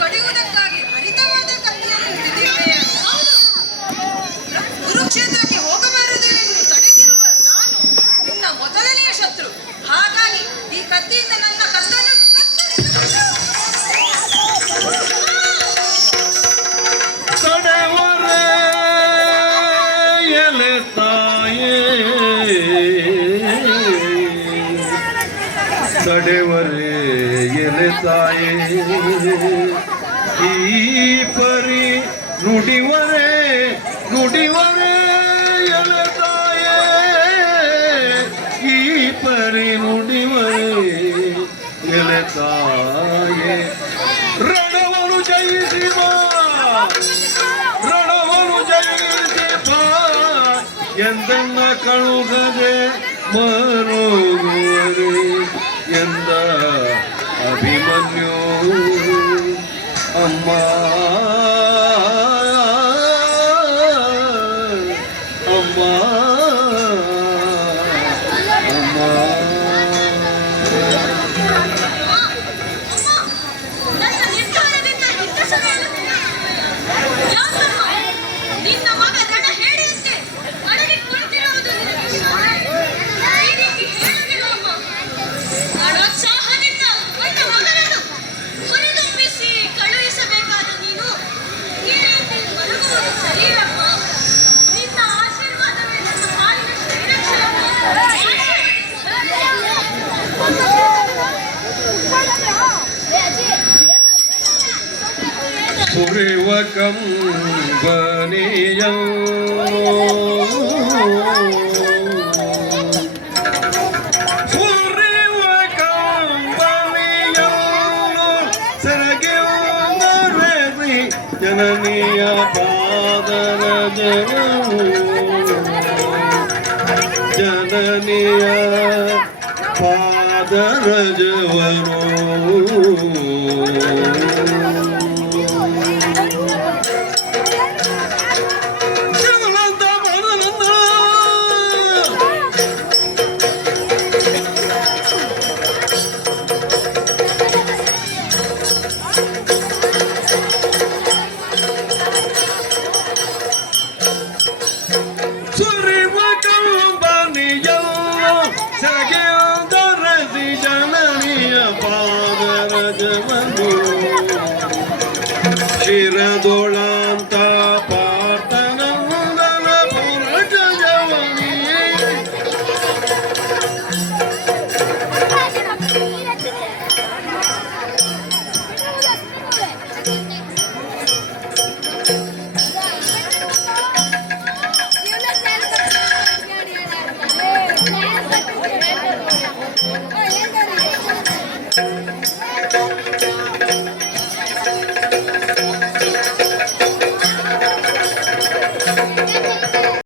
ಕಡಿಯುವುದಕ್ಕಾಗಿ ಹರಿತವಾದ ಕತ್ತಿಯನ್ನು ಹಿಡಿದಿರುವೆಯಾ? ಕುರುಕ್ಷೇತ್ರಕ್ಕೆ ಹೋಗಬಾರದೆಂದು ತಡೆದಿರುವ ನಾನು ನಿನ್ನ ಮೊದಲನೆಯ ಶತ್ರು. ಹಾಗಾಗಿ ಈ ಕತ್ತಿಯಿಂದ ನನ್ನ ಕತ್ತನ್ನು ತಡೆವರೆ ಎಲೆ ತಾಯೇ ಈ ಪರಿ ನುಡಿವರೆ ನುಡಿವರೆ ಎಲೆ ತಾಯೇ ಈ ಪರಿ ನುಡಿವರೆ ಎಲೆ ತಾಯೇ ರಣವನ್ನು ಜಯಿಸಿ ಬಾ ರಣವನ್ನು ಜಯಿಸಿ ಬಾ ಎಂದನ್ನ ಕಳುಗದೆ ಮರೋಗುವರೆ ಎಂದ ಅಭಿಮನ್ಯು ಅಮ್ಮ ಅಮ್ಮ ಅಮ್ಮ ನಿನ್ನ ಮಗ ರಣ ಹೇಳಿಯಂತೆ ಅಡಗಿ ಕುಳಿತಿರುವುದು ಅಡೋತ್ಸಾಹದಿಂದ ನನ್ನ ಮಗನನ್ನು ಹುರಿದುಂಬಿಸಿ ಕಳುಹಿಸಬೇಕಾದ ನೀನು ಈ ರೀತಿ ಮಲಗುವುದು ಸರಿಯಪ್ಪ. ನಿನ್ನ ಆಶೀರ್ವಾದವೇ ನನ್ನ ಪಾಲಿನ ಸುರಿವ ಕಂಬನಿಯ ಸುರಿವ ಕಂಬನಿಯ ಸೆರಗಿ ಜನನಿಯ ಪಾದರ ಜನನಿಯ ಪಾದರ ಜವರು ಶಿರದೊಳ